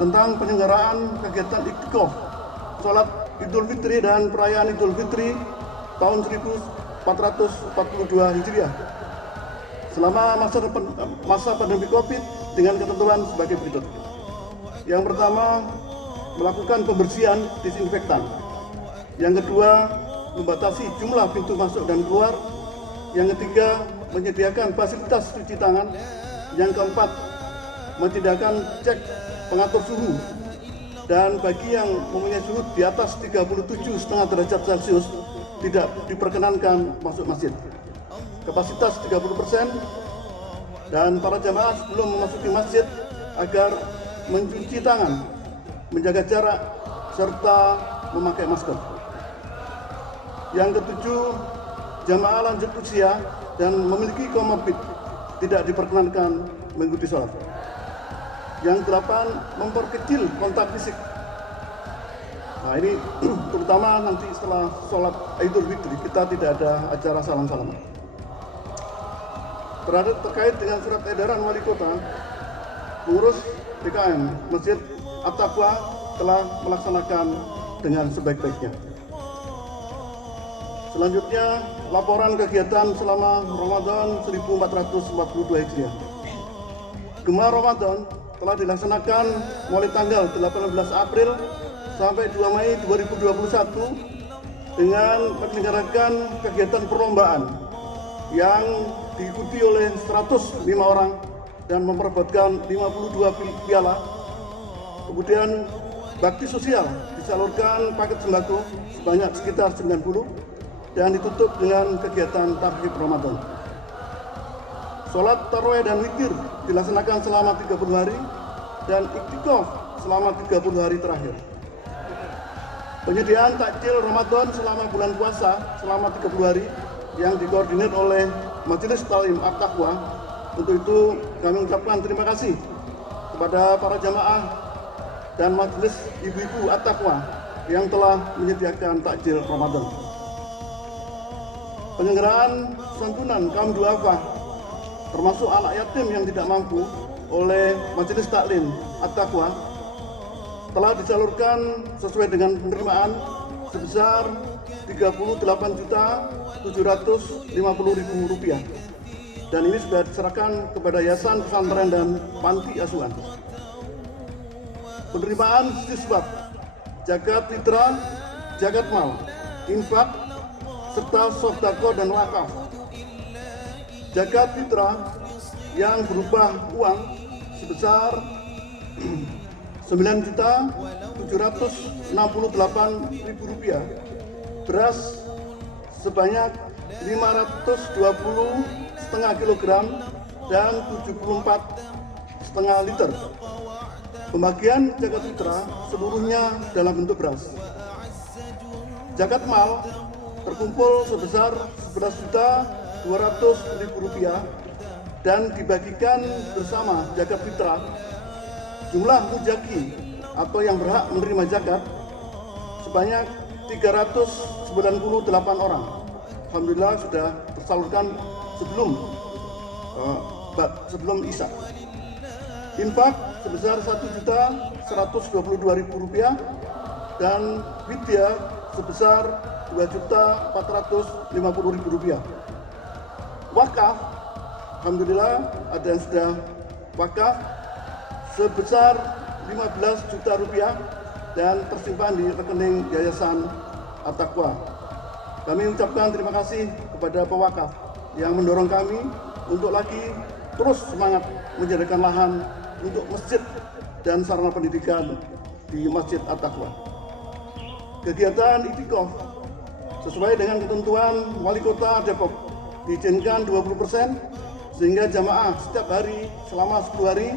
tentang penyelenggaraan kegiatan Iktikaf Salat Idul Fitri dan perayaan Idul Fitri tahun 1442 Hijriah selama masa pandemi Covid dengan ketentuan sebagai berikut. Yang pertama, melakukan pembersihan disinfektan. Yang kedua, membatasi jumlah pintu masuk dan keluar. Yang ketiga, menyediakan fasilitas cuci tangan. Yang keempat, menyediakan cek pengatur suhu. Dan bagi yang mempunyai suhu di atas 37,5 derajat Celcius tidak diperkenankan masuk masjid. Kapasitas 30%, dan para jamaah sebelum memasuki masjid agar mencuci tangan, menjaga jarak, serta memakai masker. Yang ketujuh, jamaah lanjut usia dan memiliki komorbid tidak diperkenankan mengikuti sholat. Yang delapan, memperkecil kontak fisik. Nah, ini terutama nanti setelah sholat Idul Fitri kita tidak ada acara salam-salaman. Terkait dengan surat edaran wali kota, pengurus DKM Masjid At-Taqwa telah melaksanakan dengan sebaik-baiknya. Selanjutnya, laporan kegiatan selama Ramadan 1442 Hijriah. Gemah Ramadan telah dilaksanakan mulai tanggal 18 April sampai 2 Mei 2021 dengan menyelenggarakan kegiatan perlombaan yang diikuti oleh 105 orang dan memperebutkan 52 piala. Kemudian bakti sosial disalurkan paket sembako sebanyak sekitar 90 dan ditutup dengan kegiatan tahfidz Ramadan. Sholat tarawih dan witir dilaksanakan selama 30 hari dan iktikaf selama 30 hari terakhir. Penyediaan takjil Ramadan selama bulan puasa selama 30 hari yang dikoordinir oleh Majelis Ta'lim At-Taqwa. Untuk itu kami ucapkan terima kasih kepada para jamaah dan majelis ibu-ibu At-Taqwa yang telah menyediakan takjil Ramadan. Penyelenggaraan santunan kaum duafa termasuk anak yatim yang tidak mampu oleh Majelis Taklim At-Taqwa telah disalurkan sesuai dengan penerimaan sebesar Rp38.750.000 dan ini sudah diserahkan kepada Yayasan Pesantren dan Panti Asuhan. Penerimaan siswa, zakat fitrah, zakat mal, infak, serta sodako dan wakaf. Zakat fitrah yang berupa uang sebesar Rp9.768.000, beras sebanyak 520,5 kg dan 74,5 liter. Pembagian zakat fitrah seluruhnya dalam bentuk beras. Zakat mal terkumpul sebesar Rp11.200.000 dan dibagikan bersama zakat fitrah. Jumlah mujaki atau yang berhak menerima zakat sebanyak 398 orang. Alhamdulillah sudah tersalurkan sebelum Isya. Infak sebesar Rp1.122.000 dan widya sebesar Rp2.450.000. Wakaf, alhamdulillah ada yang sudah wakaf sebesar Rp15 juta dan tersimpan di rekening Yayasan At-Taqwa. Kami ucapkan terima kasih kepada pewakaf yang mendorong kami untuk lagi terus semangat menjadikan lahan untuk masjid dan sarana pendidikan di Masjid At-Taqwa. Kegiatan iktikaf sesuai dengan ketentuan Wali Kota Depok diizinkan 20% sehingga jamaah setiap hari selama 10 hari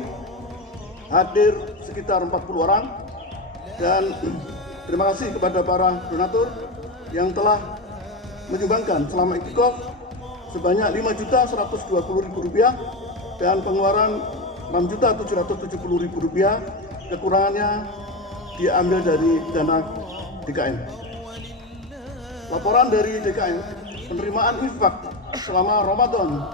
hadir sekitar 40 orang. Dan terima kasih kepada para donatur yang telah menyumbangkan selama iktikaf sebanyak Rp5.120.000 dan pengeluaran Rp6.770.000. Kekurangannya diambil dari dana DKM. Laporan dari DKM penerimaan infak selama Ramadan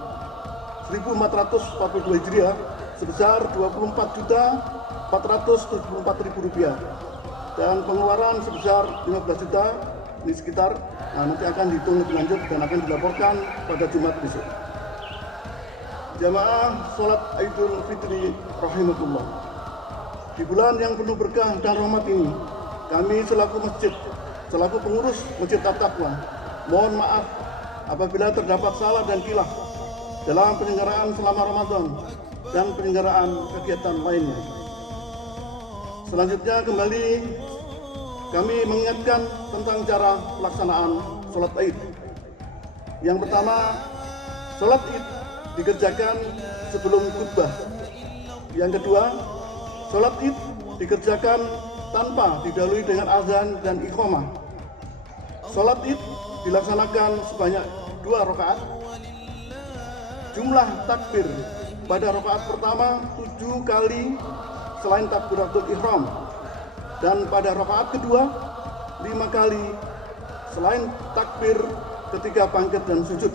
1442 Hijriah sebesar Rp24.474.000 dan pengeluaran sebesar 15 juta, ini sekitar, nanti akan dihitung lebih lanjut dan akan dilaporkan pada Jumat besok. Jamaah sholat Idul Fitri rahimakumullah. Di bulan yang penuh berkah dan rahmat ini, kami selaku masjid, selaku pengurus Masjid At-Taqwa, mohon maaf apabila terdapat salah dan khilaf dalam penyelenggaraan selama Ramadan dan penyelenggaraan kegiatan lainnya. Selanjutnya kembali kami mengingatkan tentang cara pelaksanaan sholat Id. Yang pertama, sholat Id dikerjakan sebelum khutbah. Yang kedua, sholat Id dikerjakan tanpa didahului dengan azan dan iqamah. Sholat Id dilaksanakan sebanyak 2 rakaat. Jumlah takbir pada rakaat pertama 7 kali selain takbiratul ihram, dan pada rakaat kedua 5 kali selain takbir ketika bangkit dan sujud.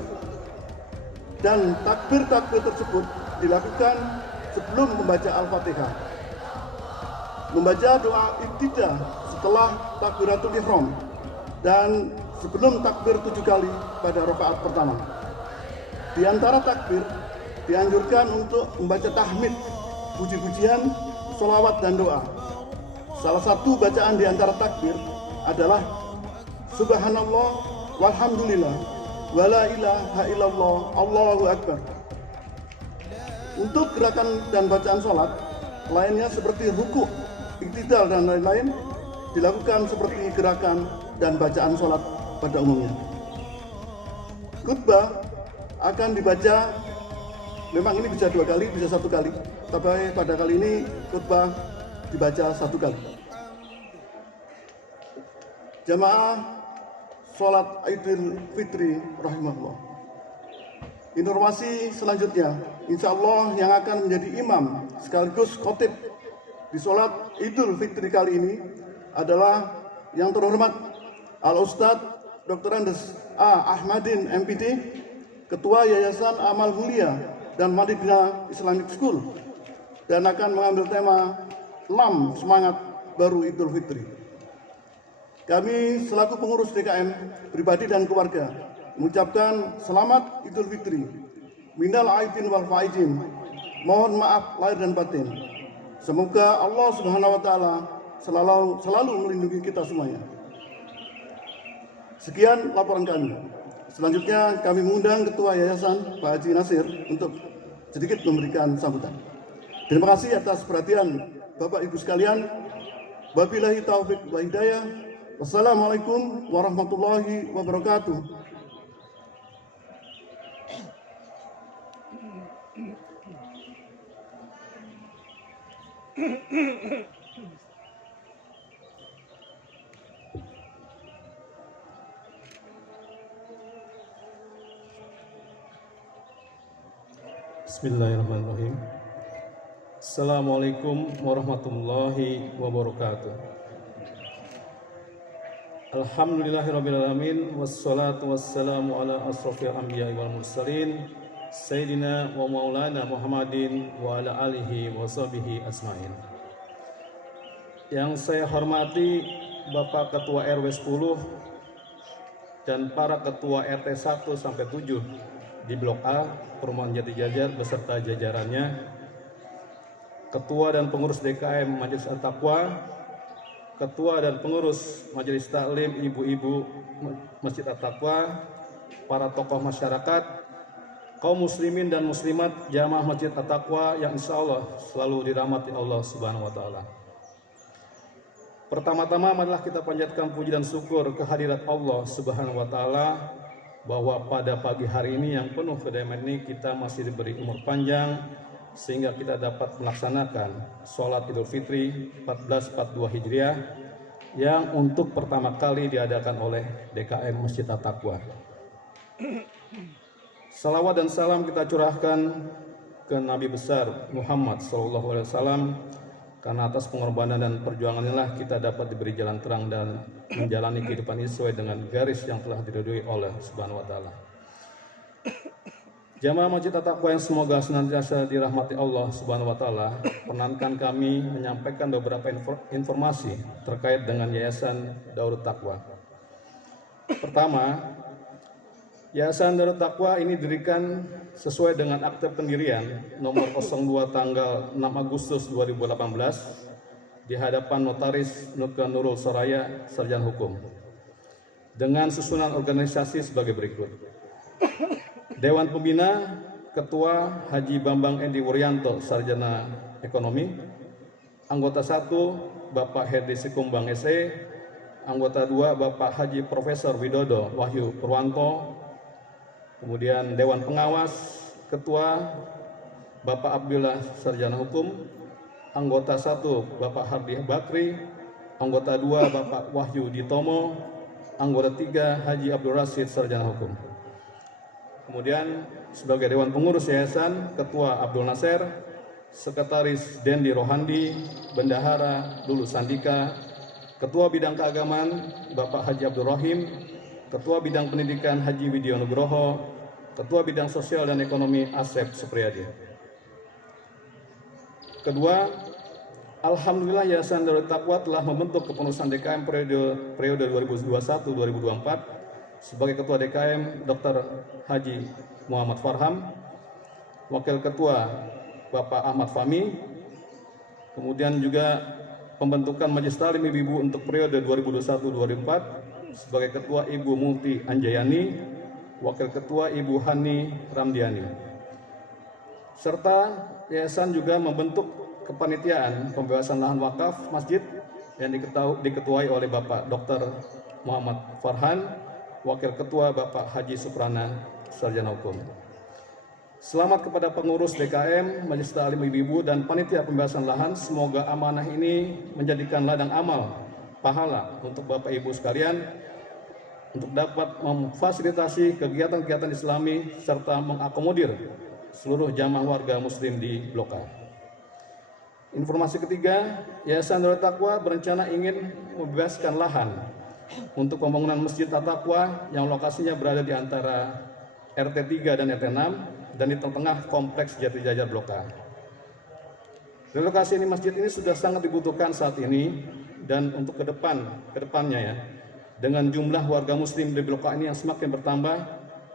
Dan takbir-takbir tersebut dilakukan sebelum membaca Al-Fatihah. Membaca doa ibtidah setelah takbiratul ihram dan sebelum takbir 7 kali pada rakaat pertama. Di antara takbir dianjurkan untuk membaca tahmid, puji-pujian, sholawat dan doa. Salah satu bacaan di antara takbir adalah Subhanallah walhamdulillah wala ilaha illallah Allahu akbar. Untuk gerakan dan bacaan sholat lainnya seperti ruku', iktidal dan lain-lain dilakukan seperti gerakan dan bacaan sholat pada umumnya. Khutbah akan dibaca, memang ini bisa 2 kali, bisa 1 kali, tapi pada kali ini khutbah dibaca 1 kali. Jamaah sholat Idul Fitri rahimahullah. Informasi selanjutnya, insya Allah yang akan menjadi imam sekaligus khotib di sholat Idul Fitri kali ini adalah yang terhormat Al-Ustadz Dr. Andes A. Ahmadin MPD, Ketua Yayasan Amal Mulia dan Madinah Islamic School, dan akan mengambil tema 6 semangat baru Idul Fitri. Kami selaku pengurus DKM pribadi dan keluarga mengucapkan selamat Idul Fitri, minal aidin wal faizin, mohon maaf lahir dan batin. Semoga Allah Subhanahu wa taala selalu melindungi kita semuanya. Sekian laporan kami. Selanjutnya kami mengundang Ketua Yayasan Pak Haji Nasir untuk sedikit memberikan sambutan. Terima kasih atas perhatian Bapak Ibu sekalian. Wabillahi taufik wa hidayah. Wassalamualaikum warahmatullahi wabarakatuh. Bismillahirrahmanirrahim. Assalamualaikum warahmatullahi wabarakatuh. Alhamdulillahirrabbilalamin. Wassalatu wassalamu ala asrafil anbiya wal mursalin Sayyidina wa maulana Muhammadin wa ala alihi wa sahbihi asma'in. Yang saya hormati Bapak Ketua RW 10 dan para Ketua RT 1 sampai 7 di Blok A, Perumahan Jati Jajar beserta jajarannya, Ketua dan Pengurus DKM Majelis At-Taqwa, Ketua dan Pengurus Majelis Taklim Ibu-Ibu Masjid At-Taqwa, para tokoh masyarakat, kaum muslimin dan muslimat jamaah Masjid At-Taqwa yang insya Allah selalu dirahmati Allah Subhanahu wa Ta'ala. Pertama-tama marilah kita panjatkan puji dan syukur kehadirat Allah Subhanahu wa Ta'ala, bahwa pada pagi hari ini yang penuh kedamaian ini kita masih diberi umur panjang sehingga kita dapat melaksanakan sholat Idul Fitri 1442 Hijriah yang untuk pertama kali diadakan oleh DKM Masjid At-Taqwa. Salawat dan salam kita curahkan ke Nabi besar Muhammad SAW, karena atas pengorbanan dan perjuangan inilah kita dapat diberi jalan terang dan menjalani kehidupan ini sesuai dengan garis yang telah diridhoi oleh Subhanahu wa Ta'ala. Jamaah Masjid At-Taqwa yang semoga senantiasa dirahmati Allah Subhanahu wa taala, perkenankan kami menyampaikan beberapa informasi terkait dengan Yayasan Darut Taqwa. Pertama, Yayasan Darut Taqwa ini didirikan sesuai dengan akte pendirian nomor 02 tanggal 6 Agustus 2018 di hadapan Notaris Nuka Nurul Soraya, Sarjana Hukum, dengan susunan organisasi sebagai berikut. Dewan Pembina, Ketua Haji Bambang Endi Wuryanto, Sarjana Ekonomi. Anggota 1, Bapak Herdi Sikumbang SE. Anggota 2, Bapak Haji Profesor Widodo Wahyu Purwanto. Kemudian Dewan Pengawas, Ketua Bapak Abdullah, Sarjana Hukum. Anggota 1, Bapak Hardi Bakri. Anggota 2, Bapak Wahyu Ditomo. Anggota 3, Haji Abdul Rasid, Sarjana Hukum. Kemudian sebagai Dewan Pengurus Yayasan, Ketua Abdul Nasir, Sekretaris Dendi Rohandi, Bendahara Lulu Sandika, Ketua Bidang Keagamaan Bapak Haji Abdul Rahim, Ketua Bidang Pendidikan Haji Widyo Nugroho, Ketua Bidang Sosial dan Ekonomi Asep Supriyadi. Kedua, alhamdulillah Yayasan Darut Taqwa telah membentuk kepengurusan DKM periode 2021-2024 sebagai Ketua DKM Dr. Haji Muhammad Farham, Wakil Ketua Bapak Ahmad Fahmi, kemudian juga pembentukan Majelis Ta'lim Ibu untuk periode 2021-2024 sebagai Ketua Ibu Multi Anjayani, Wakil Ketua Ibu Hani Ramdiani. Serta Yayasan juga membentuk kepanitiaan pembebasan lahan wakaf masjid yang diketuai oleh Bapak Dr. Muhammad Farhan, Wakil Ketua Bapak Haji Suprana, Sarjana Hukum. Selamat kepada pengurus DKM, Majelis Ta'lim Ibu dan Panitia Pembebasan Lahan. Semoga amanah ini menjadikan ladang amal pahala untuk Bapak Ibu sekalian untuk dapat memfasilitasi kegiatan-kegiatan Islami serta mengakomodir seluruh jamaah warga Muslim di Blok A. Informasi ketiga, Yayasan Darut Taqwa berencana ingin membebaskan lahan untuk pembangunan Masjid At-Taqwa yang lokasinya berada di antara RT 3 dan RT 6 dan di tengah kompleks Jati Jajar Blok A. Relokasi ini masjid ini sudah sangat dibutuhkan saat ini dan untuk kedepannya ya, dengan jumlah warga Muslim di Blok A ini yang semakin bertambah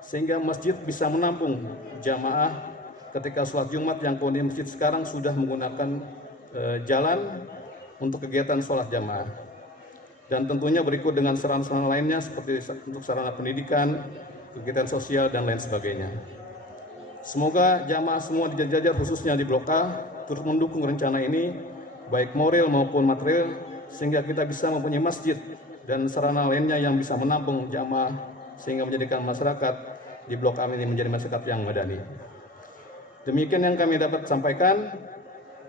sehingga masjid bisa menampung jamaah ketika sholat Jumat yang kondisi masjid sekarang sudah menggunakan jalan untuk kegiatan sholat jamaah. Dan tentunya berikut dengan sarana-sarana lainnya seperti untuk sarana pendidikan, kegiatan sosial, dan lain sebagainya. Semoga jamaah semua di Jajar khususnya di Blok A turut mendukung rencana ini, baik moral maupun material, sehingga kita bisa mempunyai masjid dan sarana lainnya yang bisa menampung jamaah sehingga menjadikan masyarakat di Blok A ini menjadi masyarakat yang madani. Demikian yang kami dapat sampaikan.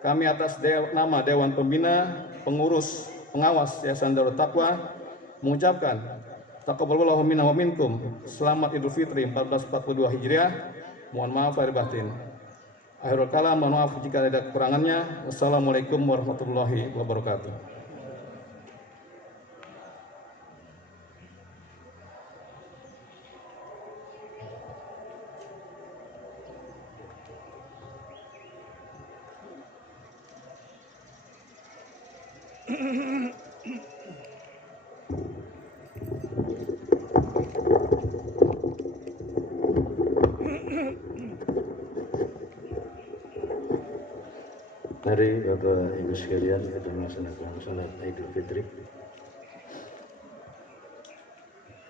Kami atas nama Dewan Pembina, Pengurus, Pengawas Yayasan Darut Taqwa mengucapkan taqabbalallahu minna wa minkum. Selamat Idul Fitri 1442 Hijriah. Mohon maaf lahir batin. Akhirul kalam, mohon maaf jika ada kekurangannya. Wassalamualaikum warahmatullahi wabarakatuh. Mari Bapak Ibu sekalian kita melaksanakan salat Idul Fitri.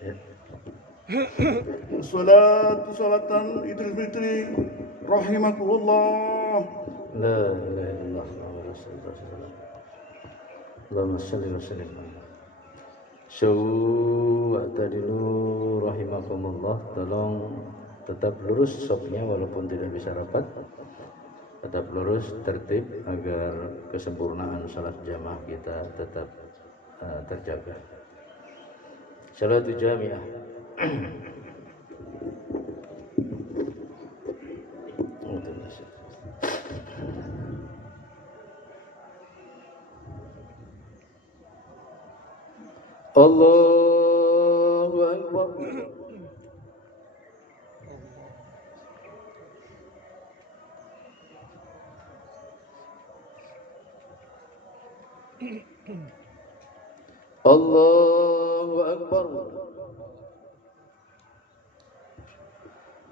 Ya. Salatan Idul Fitri rahimakumullah. La ilaha illallah Muhammadur Rasulullah. Allahumma shalli wa sallim. Tadilu rahimakumullah. Tolong tetap lurus safnya walaupun tidak bisa rapat. Tetap lurus, tertib agar kesempurnaan salat jamaah kita tetap terjaga. Salatul jamiah. Allahu Akbar. Allahu Akbar.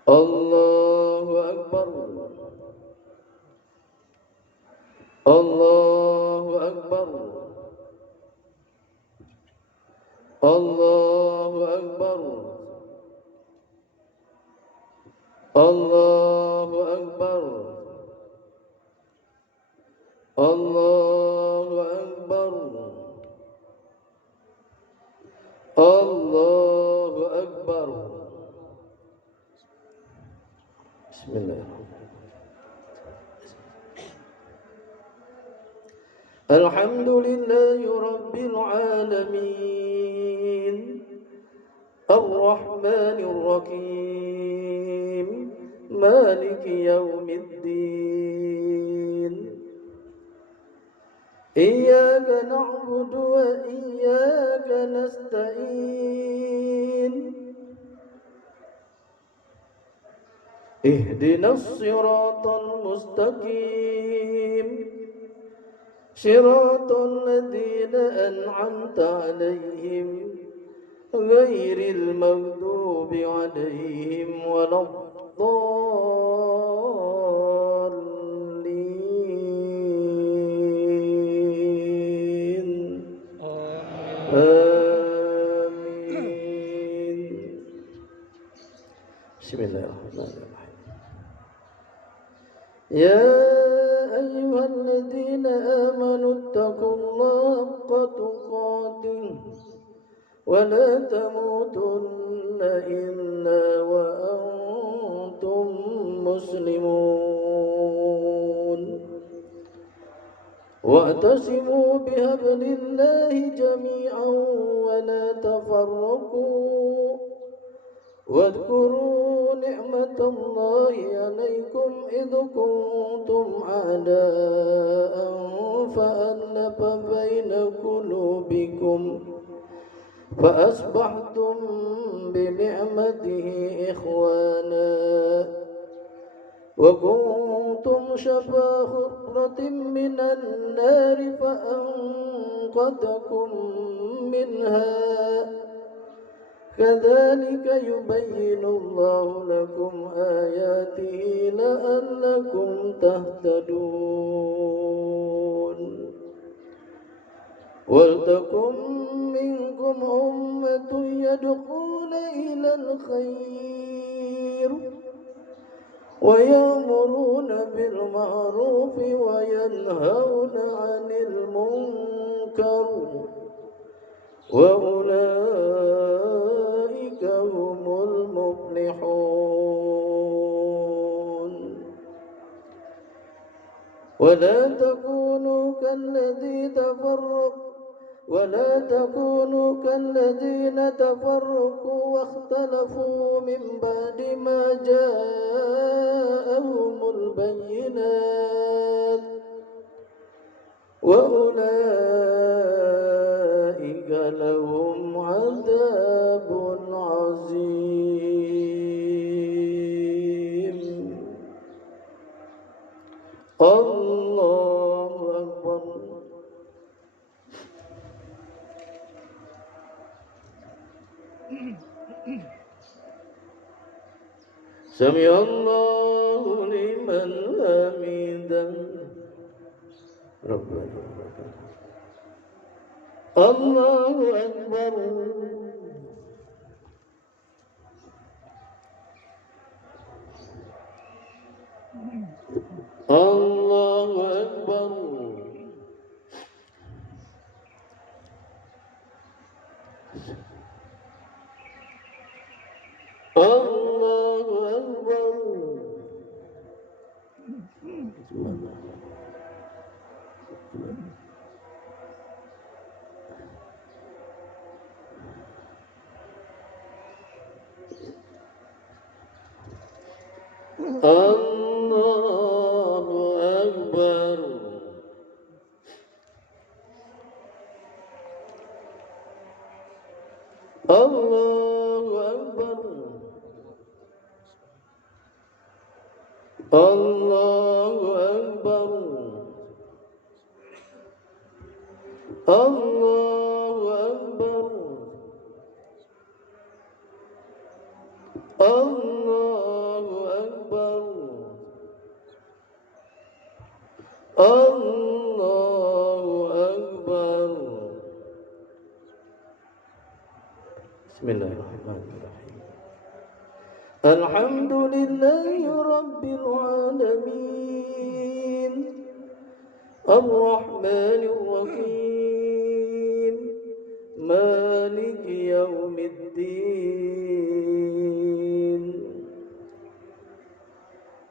Allahu Akbar. Allahu Akbar. Allahu Akbar. Allahu Akbar. Allahu Akbar. Allahu Akbar. Bismillahirrahmanirrahim. Alhamdulillahi Rabbil Alamin, Ar-Rahmanir Rahim, Maliki Yawmiddin. Iyyaka na'budu wa iyyaka nasta'in. Ihdinas siratal mustaqim. صراط الذين أنعمت عليهم غير المغضوب عليهم ولا الضالين آمين. بسم الله الرحمن الرحيم. يا أيها الذين آمنوا اتقوا الله حق تقاته ولا تموتن إلا وأنتم مسلمون. واعتصموا بحبل الله جميعا ولا تفرقوا. واذكروا نعمة الله عليكم إذ كنتم أعداء فألف بين قلوبكم فأصبحتم بنعمته إخوانا وكنتم شفا حفرة من النار فأنقذكم منها. كذلك يبين الله لكم آياته لعلكم تهتدون. ولتكن منكم أمة يدعون إلى الخير ويأمرون بالمعروف وينهون عن المنكر وأولئك هم المفلحون. ولا تكونوا كالذين تفرقوا واختلفوا من بعد ما جاءهم البينات وأولئك لهم عذاب عظيم. الله أكبر. سمع الله لمن حمده. ربنا الله أكبر. الله أكبر. الله أكبر. الله أكبر. الله أكبر. الله أكبر. Allahu Akbar. Allahu Akbar. Allahu Akbar. Bismillahirrahmanirrahim. Alhamdulillahi Rabbil Alamin, Ar-Rahmanir Rahim, Maliki Yawmiddin.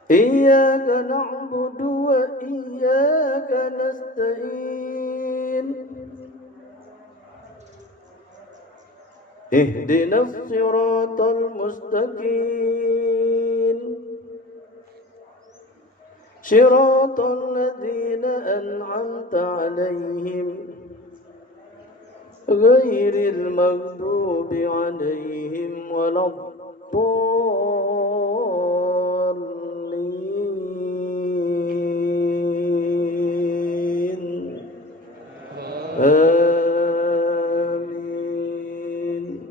Iyyaka na'budu wa iyyaka nasta'in. Ihdinas siratal mustaqim. Siratal ladzina an'amta 'alaihim ghairil maghdubi 'alaihim waladdallin. Amin.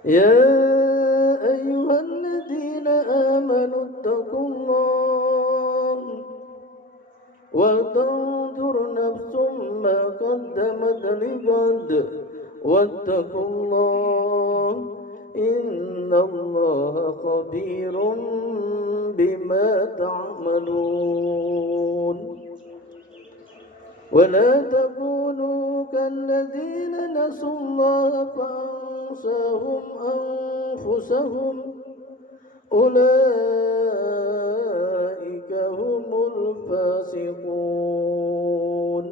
Ya ayyuhalladzina amanu ittaqullah wal tanzur nafsum ma qaddamat ligad wattaqullah innallaha khabirun bima ta'malun. ولا تكونوا كالذين نسوا الله فأنساهم أنفسهم أولئك هم الفاسقون.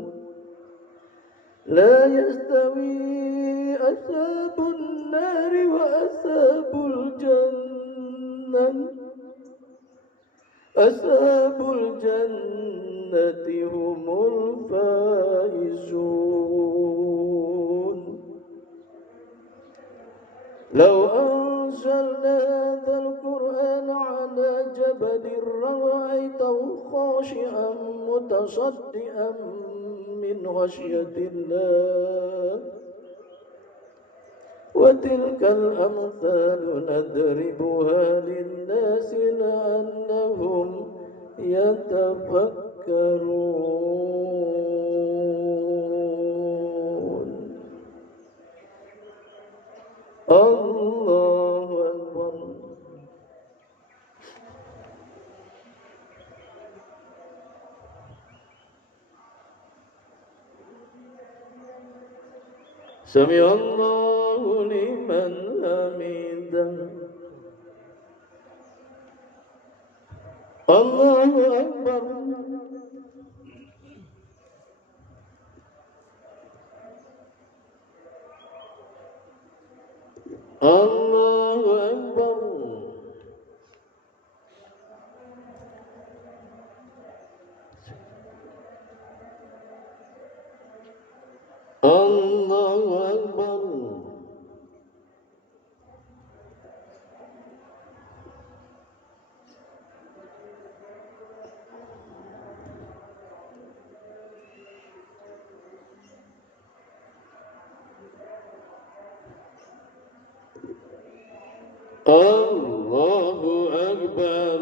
لا يستوي أصحاب النار وأصحاب الجنة. أصحاب الجنة هم الفائزون. لو أنزلنا هذا القرآن على جبل رأيته خاشعا متصدعا من خشية الله. وتلك الأمثال نضربها للناس لعلهم يتفكرون. الله أكبر. سمع الله لمن حمده. الله أكبر. الله أكبر. الله أكبر. الله أكبر.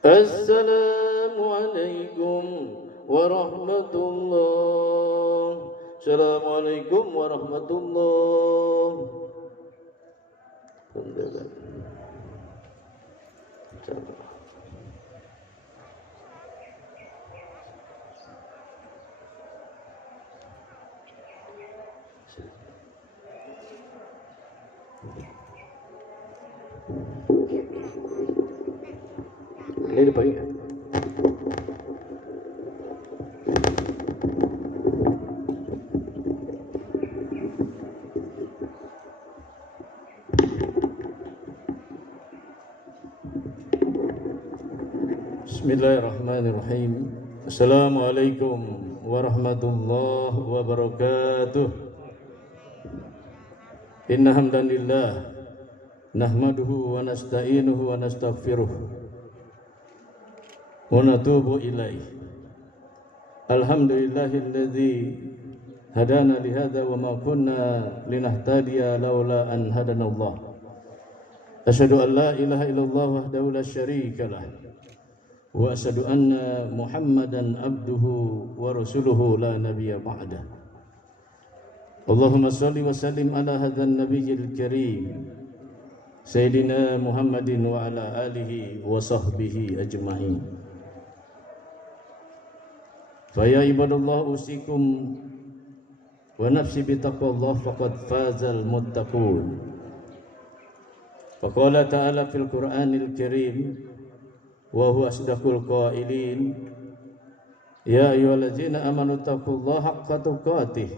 السلام عليكم ورحمة الله. السلام عليكم ورحمة الله. Ini dipakai nggak? Bismillahirrahmanirrahim. Assalamualaikum warahmatullahi wabarakatuh. Inna hamdanillah nahmaduhu wa nasta'inuhu wa nastaghfiruh wa natubu ilaih. Alhamdulillahilladzi hadana lihada wa ma kunna linahtadiya laula an hadanallah. Asyhadu an la ilaha illallah wahdahu la syarika lah wa asyhadu anna Muhammadan abduhu wa rasuluhu la nabiyya ba'dah. Allahumma salli wa sallim ala hadzal nabiyyil karim Sayyidina Muhammadin wa ala alihi wa sahbihi ajma'in. Fa ya ibadallah usikum wa nafsi bi taqwallah faqad fazal muttaqun. Faqala ta'ala fil Qur'anil Karim wa huwa asdaqul qailin ya ayyuhallazina amanu taqullaha haqqa tuqatih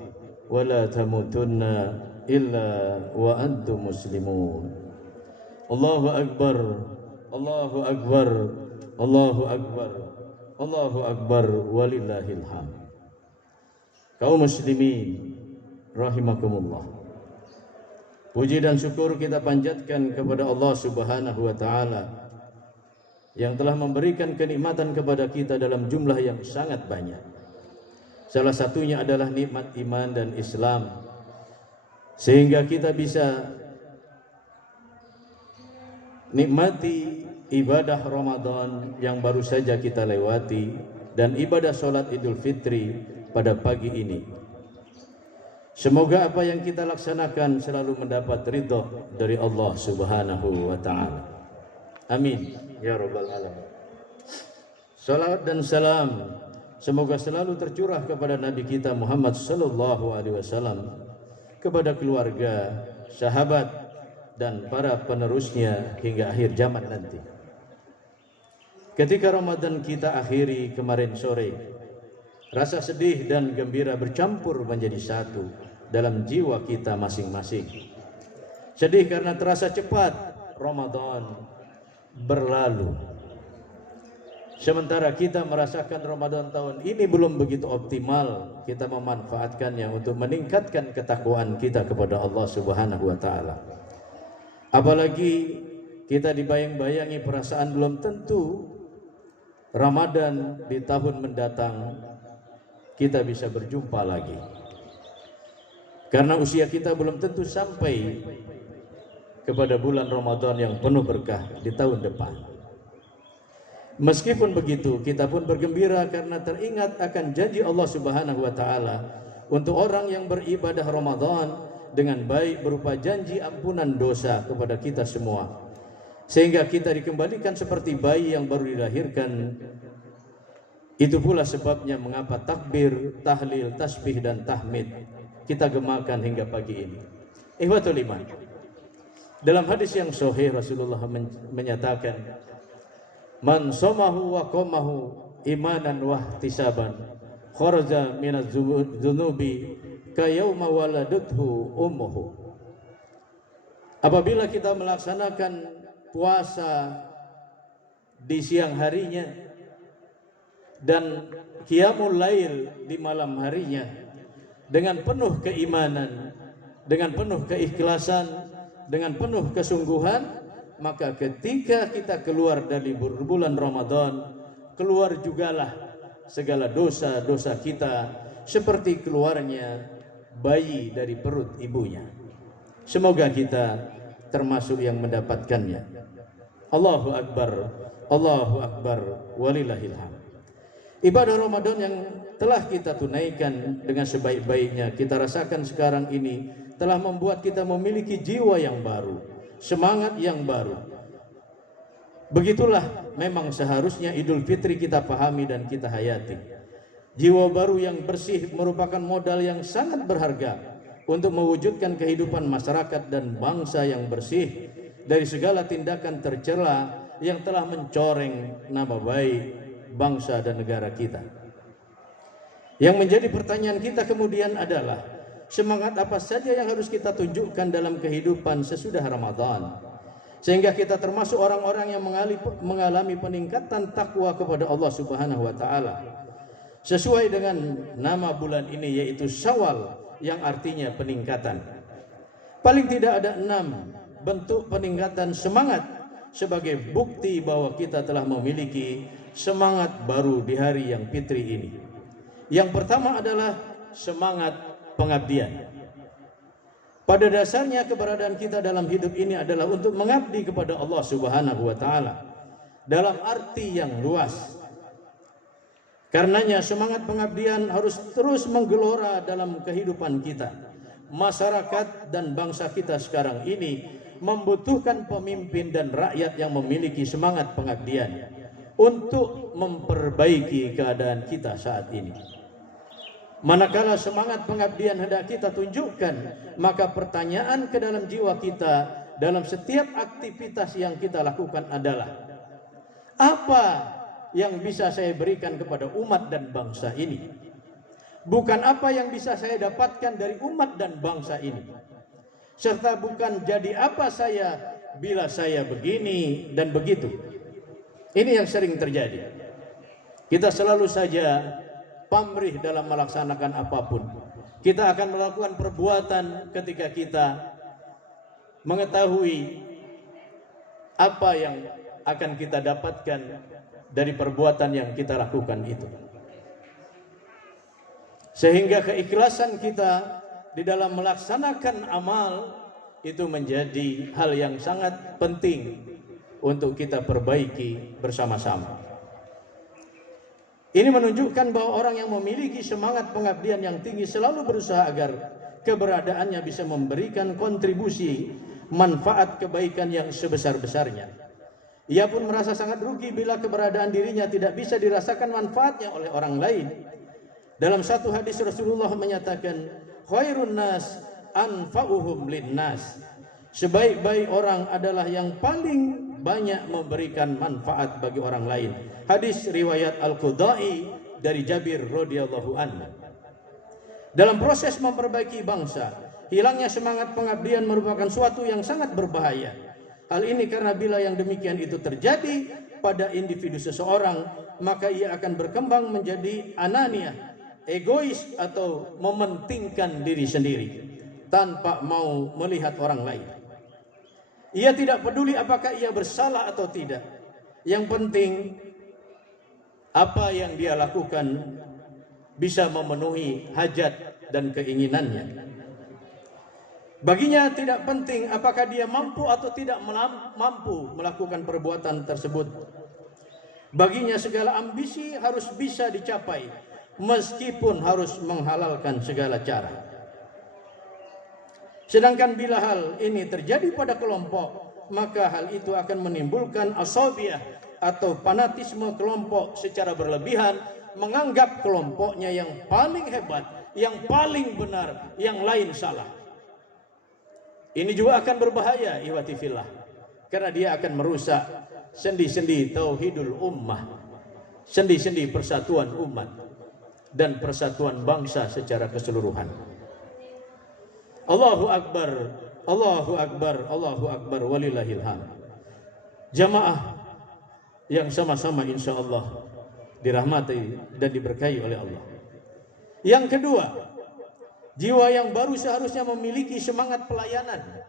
wa la tamutunna illa wa antum muslimun. Allahu akbar, Allahu akbar, Allahu akbar, Allahu akbar, walillahil hamd. Kaum muslimin rahimakumullah, puji dan syukur kita panjatkan kepada Allah Subhanahu wa taala yang telah memberikan kenikmatan kepada kita dalam jumlah yang sangat banyak. Salah satunya adalah nikmat iman dan Islam, sehingga kita bisa nikmati ibadah Ramadan yang baru saja kita lewati dan ibadah sholat Idul Fitri pada pagi ini. Semoga apa yang kita laksanakan selalu mendapat ridho dari Allah Subhanahu wa taala. Amin ya rabbal alamin. Salat dan salam semoga selalu tercurah kepada Nabi kita Muhammad sallallahu alaihi wasallam, kepada keluarga, sahabat dan para penerusnya hingga akhir zaman nanti. Ketika Ramadan kita akhiri kemarin sore, rasa sedih dan gembira bercampur menjadi satu dalam jiwa kita masing-masing. Sedih karena terasa cepat Ramadan berlalu, sementara kita merasakan Ramadan tahun ini belum begitu optimal kita memanfaatkannya untuk meningkatkan ketakwaan kita kepada Allah Subhanahu wa taala. Apalagi kita dibayang-bayangi perasaan belum tentu Ramadan di tahun mendatang kita bisa berjumpa lagi, karena usia kita belum tentu sampai kepada bulan Ramadan yang penuh berkah di tahun depan. Meskipun begitu, kita pun bergembira karena teringat akan janji Allah Subhanahu wa taala untuk orang yang beribadah Ramadan dengan baik berupa janji ampunan dosa kepada kita semua, sehingga kita dikembalikan seperti bayi yang baru dilahirkan. Itu pula sebabnya mengapa takbir, tahlil, tasbih dan tahmid kita gemakan hingga pagi ini. Ikhwatul iman, dalam hadis yang sahih Rasulullah menyatakan, man somahu wa qamahu imanan wa ihtisaban kharaja minaz dzunubi kayauma waladuthu ummuhu. Apabila kita melaksanakan puasa di siang harinya dan qiyamul lail di malam harinya dengan penuh keimanan, dengan penuh keikhlasan, dengan penuh kesungguhan, maka ketika kita keluar dari bulan Ramadan, keluar jugalah segala dosa-dosa kita seperti keluarnya bayi dari perut ibunya. Semoga kita termasuk yang mendapatkannya. Allahu akbar, Allahu akbar, walillahil hamd. Ibadah Ramadan yang telah kita tunaikan dengan sebaik-baiknya, kita rasakan sekarang ini telah membuat kita memiliki jiwa yang baru, semangat yang baru. Begitulah memang seharusnya Idul Fitri kita pahami dan kita hayati. Jiwa baru yang bersih merupakan modal yang sangat berharga untuk mewujudkan kehidupan masyarakat dan bangsa yang bersih dari segala tindakan tercela yang telah mencoreng nama baik bangsa dan negara kita. Yang menjadi pertanyaan kita kemudian adalah, semangat apa saja yang harus kita tunjukkan dalam kehidupan sesudah Ramadan, sehingga kita termasuk orang-orang yang mengalami peningkatan takwa kepada Allah Subhanahu wa taala. Sesuai dengan nama bulan ini, yaitu Syawal, yang artinya peningkatan. Paling tidak ada 6 bentuk peningkatan semangat sebagai bukti bahwa kita telah memiliki semangat baru di hari yang fitri ini. Yang pertama adalah semangat pengabdian. Pada dasarnya keberadaan kita dalam hidup ini adalah untuk mengabdi kepada Allah Subhanahu wa taala dalam arti yang luas. Karenanya semangat pengabdian harus terus menggelora dalam kehidupan kita. Masyarakat dan bangsa kita sekarang ini membutuhkan pemimpin dan rakyat yang memiliki semangat pengabdian untuk memperbaiki keadaan kita saat ini. Manakala semangat pengabdian hendak kita tunjukkan, maka pertanyaan ke dalam jiwa kita dalam setiap aktivitas yang kita lakukan adalah, apa yang bisa saya berikan kepada umat dan bangsa ini? Bukan apa yang bisa saya dapatkan dari umat dan bangsa ini, serta bukan jadi apa saya bila saya begini dan begitu. Ini yang sering terjadi. Kita selalu saja pamrih dalam melaksanakan apapun. Kita akan melakukan perbuatan ketika kita mengetahui apa yang akan kita dapatkan dari perbuatan yang kita lakukan itu. Sehingga keikhlasan kita di dalam melaksanakan amal itu menjadi hal yang sangat penting untuk kita perbaiki bersama-sama. Ini menunjukkan bahwa orang yang memiliki semangat pengabdian yang tinggi selalu berusaha agar keberadaannya bisa memberikan kontribusi manfaat kebaikan yang sebesar-besarnya. Ia pun merasa sangat rugi bila keberadaan dirinya tidak bisa dirasakan manfaatnya oleh orang lain. Dalam satu hadis Rasulullah menyatakan, khairun nas anfa'uhum linnas. Sebaik-baik orang adalah yang paling banyak memberikan manfaat bagi orang lain. Hadis riwayat Al-Qudai dari Jabir radhiyallahu anhu. Dalam proses memperbaiki bangsa, hilangnya semangat pengabdian merupakan suatu yang sangat berbahaya. Hal ini karena bila yang demikian itu terjadi pada individu seseorang, maka ia akan berkembang menjadi anania, egois atau mementingkan diri sendiri tanpa mau melihat orang lain. Ia tidak peduli apakah ia bersalah atau tidak. Yang penting apa yang dia lakukan bisa memenuhi hajat dan keinginannya. Baginya tidak penting apakah dia mampu atau tidak mampu melakukan perbuatan tersebut. Baginya segala ambisi harus bisa dicapai meskipun harus menghalalkan segala cara. Sedangkan bila hal ini terjadi pada kelompok, maka hal itu akan menimbulkan asabiyah atau fanatisme kelompok secara berlebihan, menganggap kelompoknya yang paling hebat, yang paling benar, yang lain salah. Ini juga akan berbahaya, ikhwati fillah, karena dia akan merusak sendi-sendi tauhidul ummah, sendi-sendi persatuan umat dan persatuan bangsa secara keseluruhan. Allahu Akbar, Allahu Akbar, Allahu Akbar, walillahil hamd. Jamaah yang sama-sama insya Allah dirahmati dan diberkahi oleh Allah. Yang kedua, jiwa yang baru seharusnya memiliki semangat pelayanan.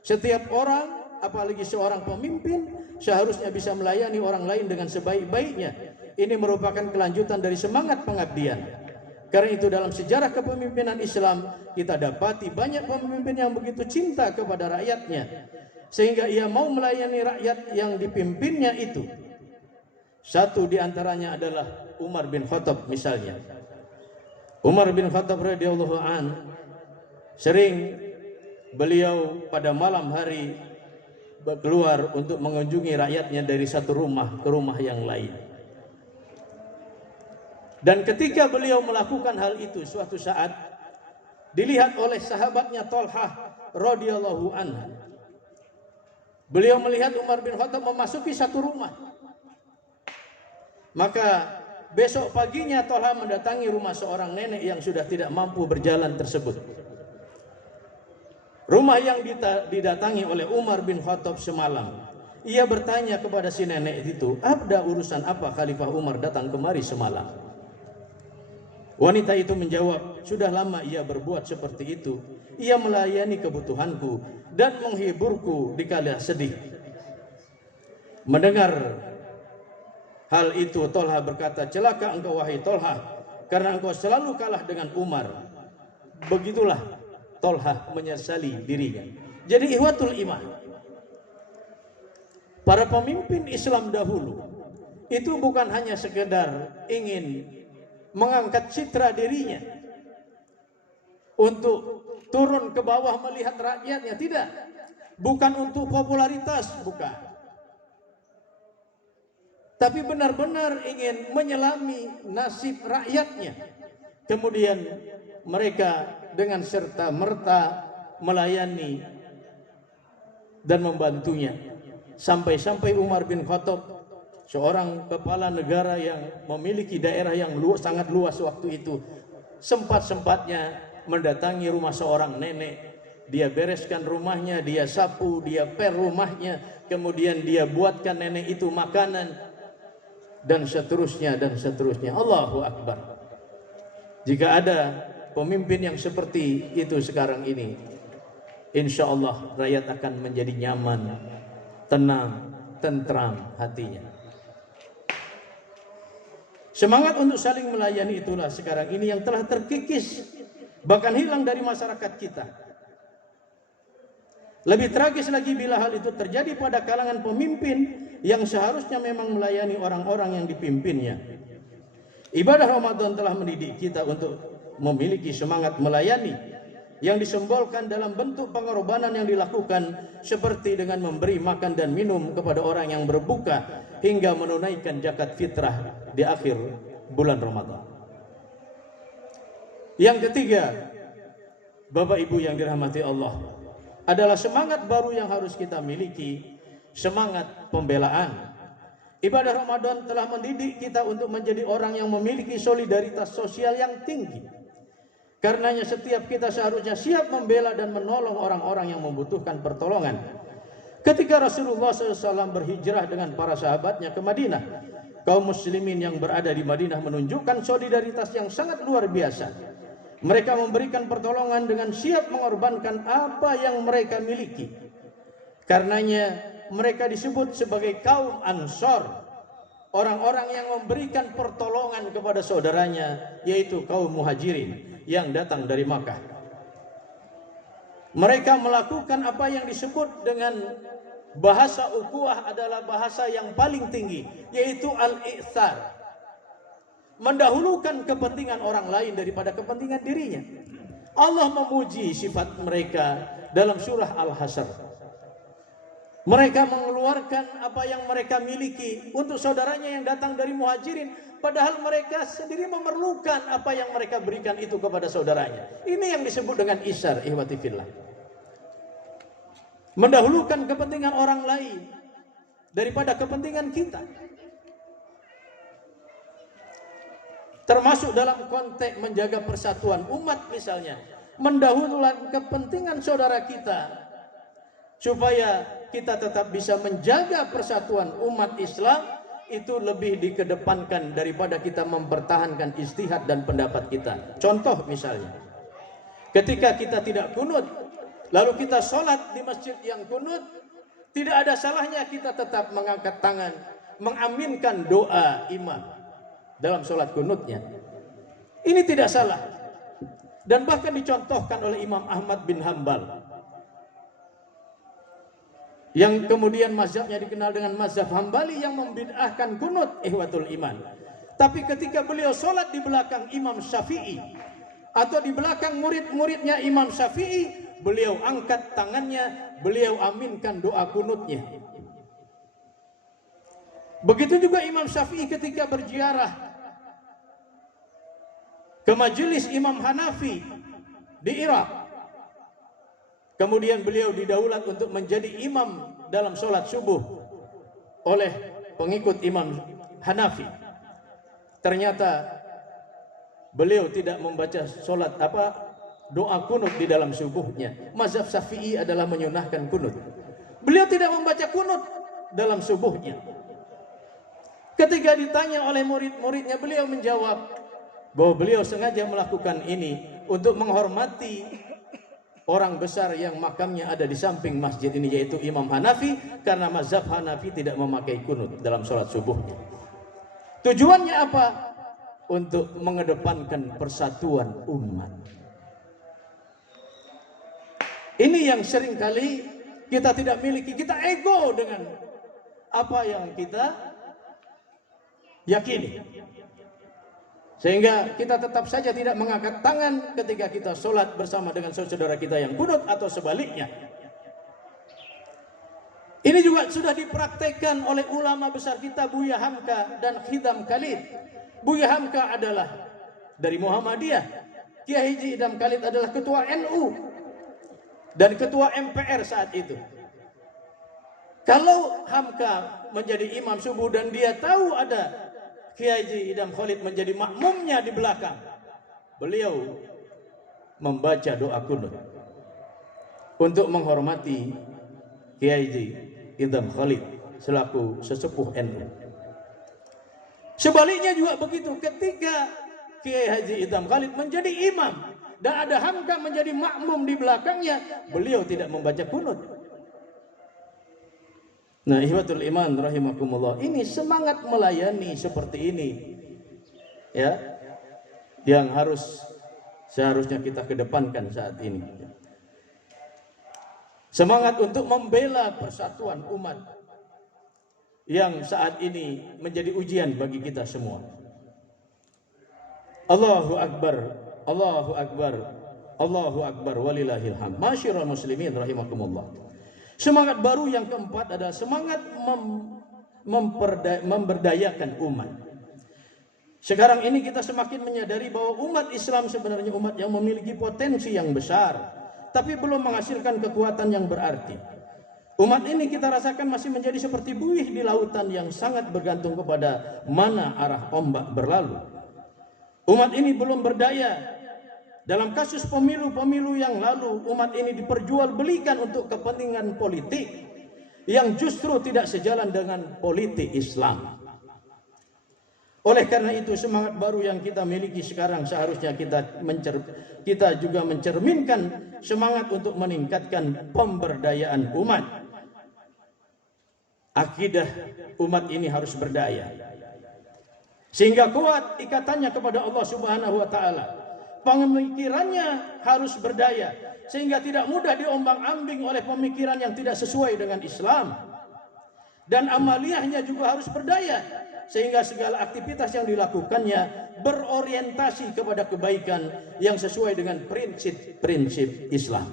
Setiap orang, apalagi seorang pemimpin, seharusnya bisa melayani orang lain dengan sebaik-baiknya. Ini merupakan kelanjutan dari semangat pengabdian. Karena itu dalam sejarah kepemimpinan Islam kita dapati banyak pemimpin yang begitu cinta kepada rakyatnya sehingga ia mau melayani rakyat yang dipimpinnya itu. Satu di antaranya adalah Umar bin Khattab misalnya. Umar bin Khattab radhiyallahu an, sering beliau pada malam hari keluar untuk mengunjungi rakyatnya dari satu rumah ke rumah yang lain. Dan ketika beliau melakukan hal itu, suatu saat dilihat oleh sahabatnya Thalhah radhiyallahu anhu. Beliau melihat Umar bin Khattab memasuki satu rumah. Maka besok paginya Thalhah mendatangi rumah seorang nenek yang sudah tidak mampu berjalan tersebut. Rumah yang didatangi oleh Umar bin Khattab semalam. Ia bertanya kepada si nenek itu, ada urusan apa Khalifah Umar datang kemari semalam? Wanita itu menjawab, sudah lama ia berbuat seperti itu. Ia melayani kebutuhanku dan menghiburku di kala sedih. Mendengar hal itu, Thalhah berkata, celaka engkau wahai Thalhah, karena engkau selalu kalah dengan Umar. Begitulah Thalhah menyesali dirinya. Jadi ihwatul iman, para pemimpin Islam dahulu itu bukan hanya sekedar ingin mengangkat citra dirinya untuk turun ke bawah melihat rakyatnya, tidak. Bukan untuk popularitas, bukan. Tapi benar-benar ingin menyelami nasib rakyatnya. Kemudian mereka dengan serta-merta melayani dan membantunya. Sampai-sampai Umar bin Khattab, seorang kepala negara yang memiliki daerah yang sangat luas waktu itu, sempat-sempatnya mendatangi rumah seorang nenek. Dia bereskan rumahnya, dia sapu, dia pel rumahnya, kemudian dia buatkan nenek itu makanan, dan seterusnya dan seterusnya. Allahu Akbar. Jika ada pemimpin yang seperti itu sekarang ini, insya Allah rakyat akan menjadi nyaman, tenang, tentram hatinya. Semangat untuk saling melayani itulah sekarang ini yang telah terkikis, bahkan hilang dari masyarakat kita. Lebih tragis lagi bila hal itu terjadi pada kalangan pemimpin yang seharusnya memang melayani orang-orang yang dipimpinnya. Ibadah Ramadan telah mendidik kita untuk memiliki semangat melayani yang disimbolkan dalam bentuk pengorbanan yang dilakukan, seperti dengan memberi makan dan minum kepada orang yang berbuka hingga menunaikan zakat fitrah di akhir bulan Ramadan. Yang ketiga, Bapak Ibu yang dirahmati Allah, adalah semangat baru yang harus kita miliki, semangat pembelaan. Ibadah Ramadan telah mendidik kita untuk menjadi orang yang memiliki solidaritas sosial yang tinggi. Karenanya setiap kita seharusnya siap membela dan menolong orang-orang yang membutuhkan pertolongan. Ketika Rasulullah SAW berhijrah dengan para sahabatnya ke Madinah, kaum muslimin yang berada di Madinah menunjukkan solidaritas yang sangat luar biasa. Mereka memberikan pertolongan dengan siap mengorbankan apa yang mereka miliki. Karenanya mereka disebut sebagai kaum Ansor, orang-orang yang memberikan pertolongan kepada saudaranya, yaitu kaum Muhajirin yang datang dari Makkah. Mereka melakukan apa yang disebut dengan bahasa ukhuwah, adalah bahasa yang paling tinggi, yaitu al-i'tsar, mendahulukan kepentingan orang lain daripada kepentingan dirinya. Allah memuji sifat mereka dalam surah Al-Hasyr. Mereka mengeluarkan apa yang mereka miliki untuk saudaranya yang datang dari Muhajirin, padahal mereka sendiri memerlukan apa yang mereka berikan itu kepada saudaranya. Ini yang disebut dengan isar, ihwati fillah. Mendahulukan kepentingan orang lain daripada kepentingan kita. Termasuk dalam konteks menjaga persatuan umat misalnya, mendahulukan kepentingan saudara kita supaya kita tetap bisa menjaga persatuan umat Islam, itu lebih dikedepankan daripada kita mempertahankan ijtihad dan pendapat kita. Contoh misalnya, ketika kita tidak kunut, lalu kita sholat di masjid yang kunut, tidak ada salahnya kita tetap mengangkat tangan, mengaminkan doa imam dalam sholat kunutnya. Ini tidak salah, dan bahkan dicontohkan oleh Imam Ahmad bin Hanbal, yang kemudian mazhabnya dikenal dengan mazhab Hambali yang membid'ahkan kunut, ihwatul iman. Tapi ketika beliau sholat di belakang Imam Syafi'i atau di belakang murid-muridnya Imam Syafi'i, beliau angkat tangannya, beliau aminkan doa kunutnya. Begitu juga Imam Syafi'i ketika berziarah ke majelis Imam Hanafi di Irak. Kemudian beliau didaulat untuk menjadi imam dalam sholat subuh oleh pengikut Imam Hanafi. Ternyata beliau tidak membaca doa kunut di dalam subuhnya. Mazhab Syafi'i adalah menyunahkan kunut. Beliau tidak membaca kunut dalam subuhnya. Ketika ditanya oleh murid-muridnya, beliau menjawab bahwa beliau sengaja melakukan ini untuk menghormati orang besar yang makamnya ada di samping masjid ini, yaitu Imam Hanafi, karena mazhab Hanafi tidak memakai kunut dalam sholat subuhnya. Tujuannya apa? Untuk mengedepankan persatuan umat. Ini yang seringkali kita tidak miliki. Kita ego dengan apa yang kita yakini, sehingga kita tetap saja tidak mengangkat tangan ketika kita sholat bersama dengan saudara kita yang kunut atau sebaliknya. Ini juga sudah dipraktekkan oleh ulama besar kita, Buya Hamka dan Idham Khalid. Buya Hamka adalah dari Muhammadiyah, Kiai Haji Idham Khalid adalah ketua NU dan ketua MPR saat itu. Kalau Hamka menjadi imam subuh dan dia tahu ada Kiai Haji Idham Khalid menjadi makmumnya di belakang, beliau membaca doa kunut untuk menghormati Kiai Haji Idham Khalid selaku sesepuh NU. Sebaliknya juga begitu, ketika Kiai Haji Idham Khalid menjadi imam dan ada Hamka menjadi makmum di belakangnya, beliau tidak membaca kunut. Nah, ihwatul iman rahimakumullah, ini semangat melayani seperti ini ya, yang seharusnya kita kedepankan saat ini. Semangat untuk membela persatuan umat yang saat ini menjadi ujian bagi kita semua. Allahu Akbar, Allahu Akbar, Allahu Akbar, walillahil hamd. Masyiral muslimin rahimakumullah. Semangat baru yang keempat adalah semangat memberdayakan umat. Sekarang ini kita semakin menyadari bahwa umat Islam sebenarnya umat yang memiliki potensi yang besar, tapi belum menghasilkan kekuatan yang berarti. Umat ini kita rasakan masih menjadi seperti buih di lautan yang sangat bergantung kepada mana arah ombak berlalu. Umat ini belum berdaya. Dalam kasus pemilu-pemilu yang lalu, umat ini diperjualbelikan untuk kepentingan politik yang justru tidak sejalan dengan politik Islam. Oleh karena itu, semangat baru yang kita miliki sekarang seharusnya kita juga mencerminkan semangat untuk meningkatkan pemberdayaan umat. Akidah umat ini harus berdaya, sehingga kuat ikatannya kepada Allah Subhanahu wa taala. Pemikirannya harus berdaya, sehingga tidak mudah diombang-ambing oleh pemikiran yang tidak sesuai dengan Islam. Dan amaliyahnya juga harus berdaya, sehingga segala aktivitas yang dilakukannya berorientasi kepada kebaikan yang sesuai dengan prinsip-prinsip Islam.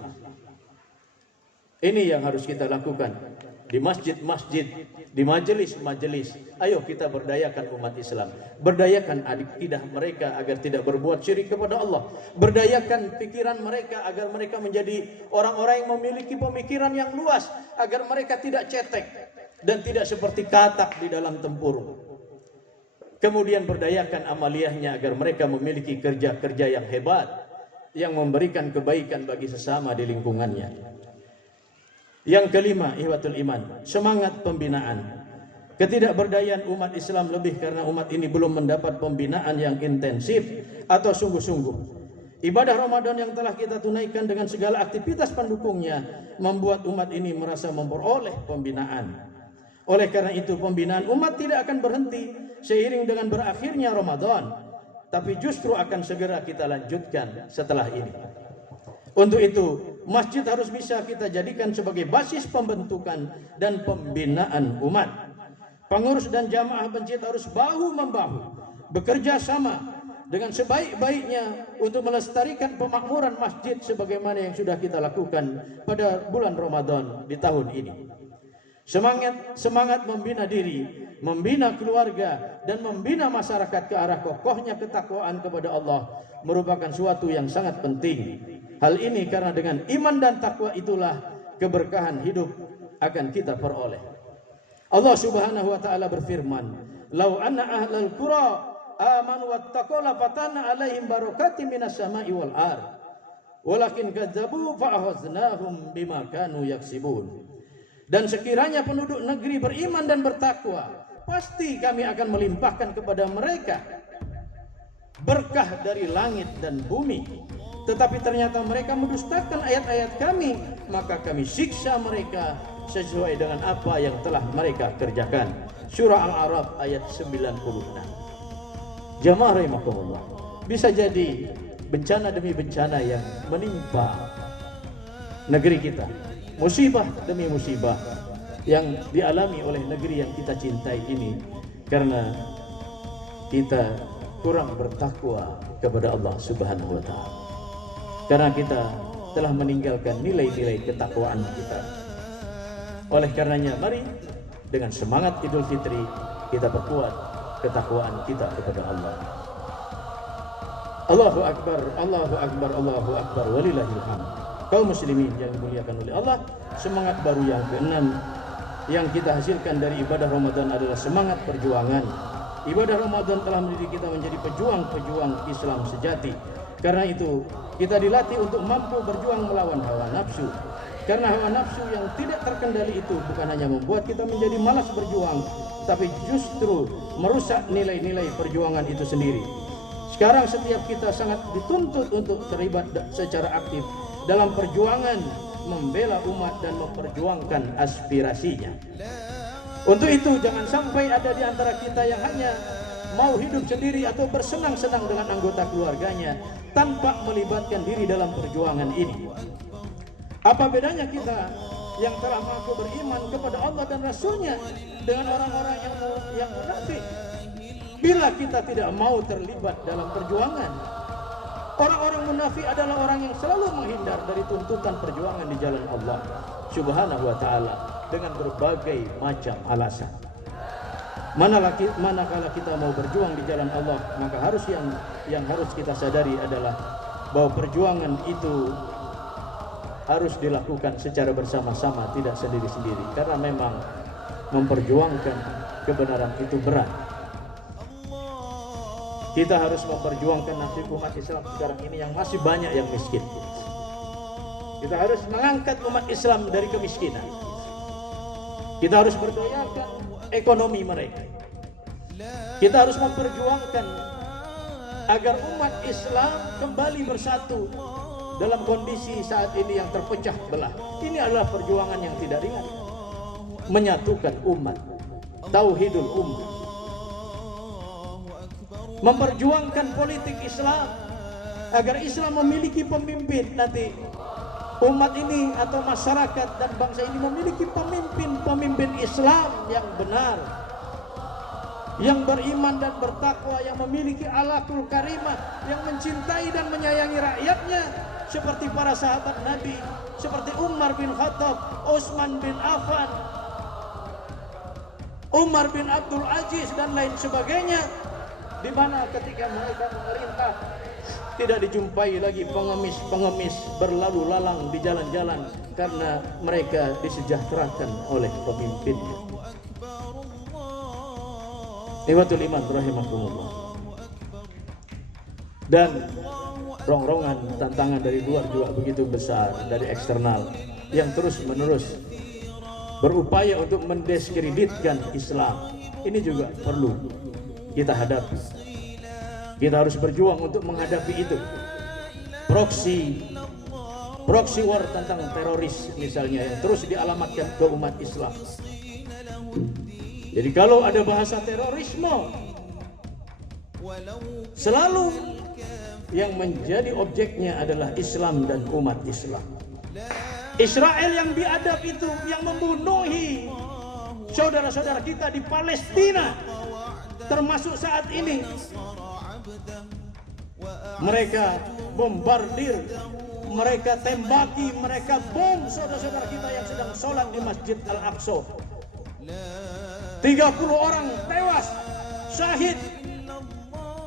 Ini yang harus kita lakukan di masjid-masjid, di majelis-majelis. Ayo kita berdayakan umat Islam, berdayakan akidah mereka agar tidak berbuat syirik kepada Allah, berdayakan pikiran mereka agar mereka menjadi orang-orang yang memiliki pemikiran yang luas, agar mereka tidak cetek dan tidak seperti katak di dalam tempurung. Kemudian berdayakan amaliyahnya agar mereka memiliki kerja-kerja yang hebat, yang memberikan kebaikan bagi sesama di lingkungannya. Yang kelima, ihwatul iman, semangat pembinaan. Ketidakberdayaan umat Islam lebih karena umat ini belum mendapat pembinaan yang intensif atau sungguh-sungguh. Ibadah Ramadan yang telah kita tunaikan dengan segala aktivitas pendukungnya membuat umat ini merasa memperoleh pembinaan. Oleh karena itu, pembinaan umat tidak akan berhenti seiring dengan berakhirnya Ramadan, tapi justru akan segera kita lanjutkan setelah ini. Untuk itu, masjid harus bisa kita jadikan sebagai basis pembentukan dan pembinaan umat. Pengurus dan jamaah masjid harus bahu-membahu, bekerja sama dengan sebaik-baiknya untuk melestarikan pemakmuran masjid sebagaimana yang sudah kita lakukan pada bulan Ramadan di tahun ini. Semangat membina diri, membina keluarga, dan membina masyarakat ke arah kokohnya ketakwaan kepada Allah merupakan suatu yang sangat penting. Hal ini karena dengan iman dan takwa itulah keberkahan hidup akan kita peroleh. Allah Subhanahu wa taala berfirman, "Lau anna ahlal qura amanu wattaqu la fatana 'alaihim barakatim minas sama'i wal ard. Walakin kadzabu fa akhadnahum bima kanu yaksibun." Dan sekiranya penduduk negeri beriman dan bertakwa, pasti kami akan melimpahkan kepada mereka berkah dari langit dan bumi. Tetapi ternyata mereka mendustakan ayat-ayat kami, maka kami siksa mereka sesuai dengan apa yang telah mereka kerjakan. Surah Al-A'raf ayat 96. Jamaah rahimakumullah, bisa jadi bencana demi bencana yang menimpa negeri kita, musibah demi musibah yang dialami oleh negeri yang kita cintai ini karena kita kurang bertakwa kepada Allah Subhanahu wa taala. Karena kita telah meninggalkan nilai-nilai ketakwaan kita. Oleh karenanya mari dengan semangat Idul Fitri kita perkuat ketakwaan kita kepada Allah. Allahu Akbar, Allahu Akbar, Allahu Akbar, walillahil hamd. Kaum muslimin yang dimuliakan oleh Allah, semangat baru yang keenam yang kita hasilkan dari ibadah Ramadan adalah semangat perjuangan. Ibadah Ramadan telah mendidik kita menjadi pejuang-pejuang Islam sejati. Karena itu kita dilatih untuk mampu berjuang melawan hawa nafsu. Karena hawa nafsu yang tidak terkendali itu bukan hanya membuat kita menjadi malas berjuang, tapi justru merusak nilai-nilai perjuangan itu sendiri. Sekarang setiap kita sangat dituntut untuk terlibat secara aktif dalam perjuangan membela umat dan memperjuangkan aspirasinya. Untuk itu jangan sampai ada di antara kita yang hanya mau hidup sendiri atau bersenang-senang dengan anggota keluarganya tanpa melibatkan diri dalam perjuangan ini. Apa bedanya kita yang telah mengaku beriman kepada Allah dan Rasulnya dengan orang-orang yang munafik? Bila kita tidak mau terlibat dalam perjuangan, orang-orang munafik adalah orang yang selalu menghindar dari tuntutan perjuangan di jalan Allah Subhanahu wa taala dengan berbagai macam alasan. Manakala kita mau berjuang di jalan Allah, maka yang harus kita sadari adalah bahwa perjuangan itu harus dilakukan secara bersama-sama, tidak sendiri-sendiri, karena memang memperjuangkan kebenaran itu berat. Kita harus memperjuangkan nasib umat Islam sekarang ini yang masih banyak yang miskin. Kita harus mengangkat umat Islam dari kemiskinan. Kita harus berdayakan ekonomi mereka. Kita harus memperjuangkan agar umat Islam kembali bersatu dalam kondisi saat ini yang terpecah belah. Ini adalah perjuangan yang tidak ringan. Menyatukan umat, tauhidul ummah. Memperjuangkan politik Islam agar Islam memiliki pemimpin nanti. Umat ini atau masyarakat dan bangsa ini memiliki pemimpin Islam yang benar, yang beriman dan bertakwa, yang memiliki akhlakul karimah, yang mencintai dan menyayangi rakyatnya seperti para sahabat Nabi, seperti Umar bin Khattab, Utsman bin Affan, Umar bin Abdul Aziz dan lain sebagainya, di mana ketika mereka memerintah tidak dijumpai lagi pengemis berlalu lalang di jalan-jalan karena mereka disejahterakan oleh pemimpinnya. Ikhwatul iman rahimakumullah. Dan rongrongan tantangan dari luar juga begitu besar, dari eksternal yang terus-menerus berupaya untuk mendiskreditkan Islam. Ini juga perlu kita hadapi. Kita harus berjuang untuk menghadapi itu. Proxy war tentang teroris misalnya yang terus dialamatkan ke umat Islam. Jadi kalau ada bahasa terorisme, selalu yang menjadi objeknya adalah Islam dan umat Islam. Israel yang biadab itu, yang membunuhi saudara-saudara kita di Palestina, termasuk saat ini mereka bombardir, mereka tembaki, mereka bom saudara-saudara kita yang sedang sholat di Masjid Al-Aqsa. 30 orang tewas, syahid,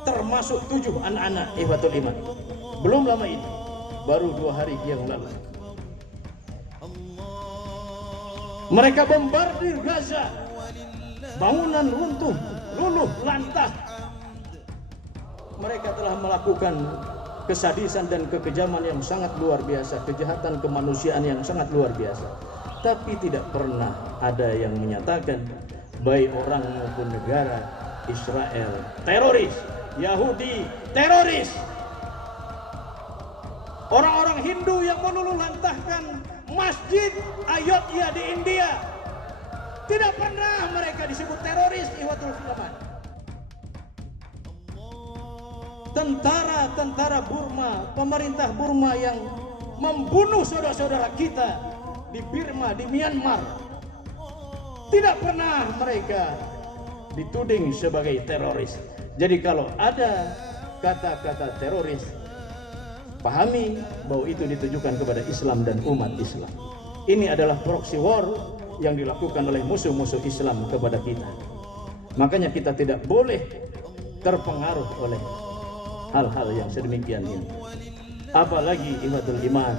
termasuk 7 anak-anak ikhwatul iman. Belum lama ini baru 2 hari yang lalu. Mereka bombardir Gaza, bangunan runtuh, luluh lantak. Mereka telah melakukan kesadisan dan kekejaman yang sangat luar biasa, kejahatan kemanusiaan yang sangat luar biasa. Tapi tidak pernah ada yang menyatakan baik orang maupun negara Israel teroris, Yahudi teroris. Orang-orang Hindu yang meluluhlantahkan Masjid Ayodhya di India, tidak pernah mereka disebut teroris, ikhwatul filaman. Tentara Burma, pemerintah Burma yang membunuh saudara-saudara kita di Burma, di Myanmar, tidak pernah mereka dituding sebagai teroris. Jadi kalau ada kata-kata teroris, pahami bahwa itu ditujukan kepada Islam dan umat Islam. Ini adalah proxy war yang dilakukan oleh musuh-musuh Islam kepada kita. Makanya kita tidak boleh terpengaruh oleh hal-hal yang sedemikian ini. Apalagi ikhwatul iman,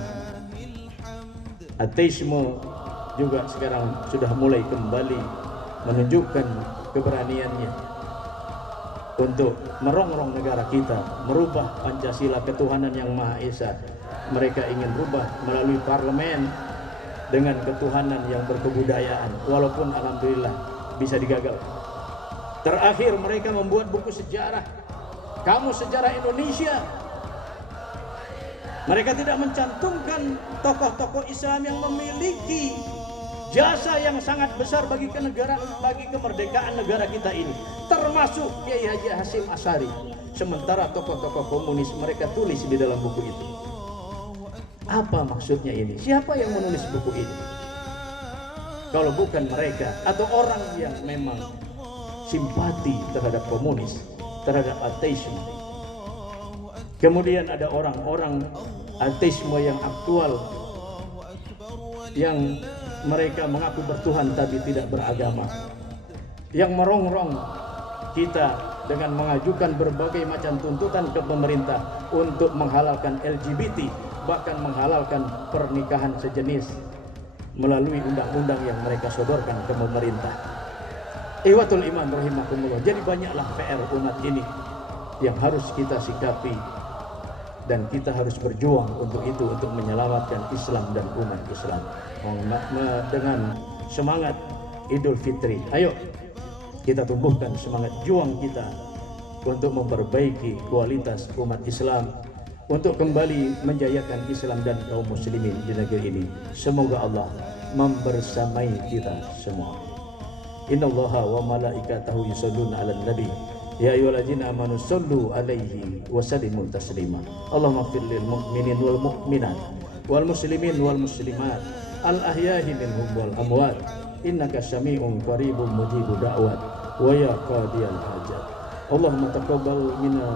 ateisme juga sekarang sudah mulai kembali menunjukkan keberaniannya untuk merongrong negara kita, merubah Pancasila ketuhanan yang Maha Esa. Mereka ingin rubah melalui parlemen dengan ketuhanan yang berkebudayaan, walaupun alhamdulillah bisa digagal. Terakhir mereka membuat buku sejarah, kamu sejarah Indonesia. Mereka tidak mencantumkan tokoh-tokoh Islam yang memiliki jasa yang sangat besar bagi kenegaraan, bagi kemerdekaan negara kita ini, termasuk Kiai Haji Hasyim Asy'ari. Sementara tokoh-tokoh komunis mereka tulis di dalam buku itu. Apa maksudnya ini? Siapa yang menulis buku ini? Kalau bukan mereka atau orang yang memang simpati terhadap komunis, terhadap ateisme. Kemudian ada orang-orang ateisme yang aktual, yang mereka mengaku bertuhan tapi tidak beragama, yang merongrong kita dengan mengajukan berbagai macam tuntutan ke pemerintah untuk menghalalkan LGBT, bahkan menghalalkan pernikahan sejenis melalui undang-undang yang mereka sodorkan ke pemerintah. Ikhwatul iman rahimakumullah. Jadi banyaklah PR umat ini yang harus kita sikapi, dan kita harus berjuang untuk itu, untuk menyelamatkan Islam dan umat Islam dengan semangat Idul Fitri. Ayo kita tumbuhkan semangat juang kita untuk memperbaiki kualitas umat Islam, untuk kembali menjayakan Islam dan kaum muslimin di negeri ini. Semoga Allah membersamai kita semua. Innallaha wa malaikatahu yusholluna 'alan nabi ya ayyuhalladzina amanu shollu 'alaihi wa sallimu taslima. Allahumma ighfir lil mu'minin wal mu'minat wal muslimin wal muslimat al ahya'i minhum wal amwat innaka sami'un qaribun mujibud da'wat wa ya qadiyal hajat. Allahumma taqabbal minna